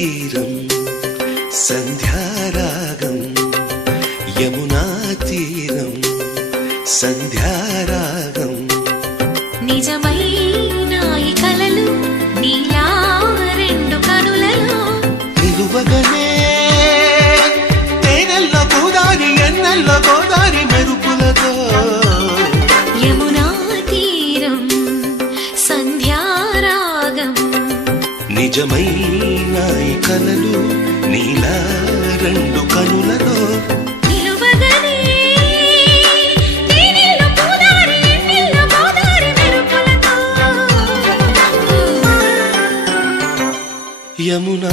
తీరం సంధ్యారాగం యమునా తీరం సంధ్యారాగం నిజమైన ఈ కలలు నీలా రెండు కనులలో నిలువగనే తేనెల్లో గోదారి ఎన్నెల్లో గోదారి మెరుపులతో యమునా తీరం సంధ్యారాగం నిజమైన ఈ కలలు నీలా రెండు కనులలో యమునా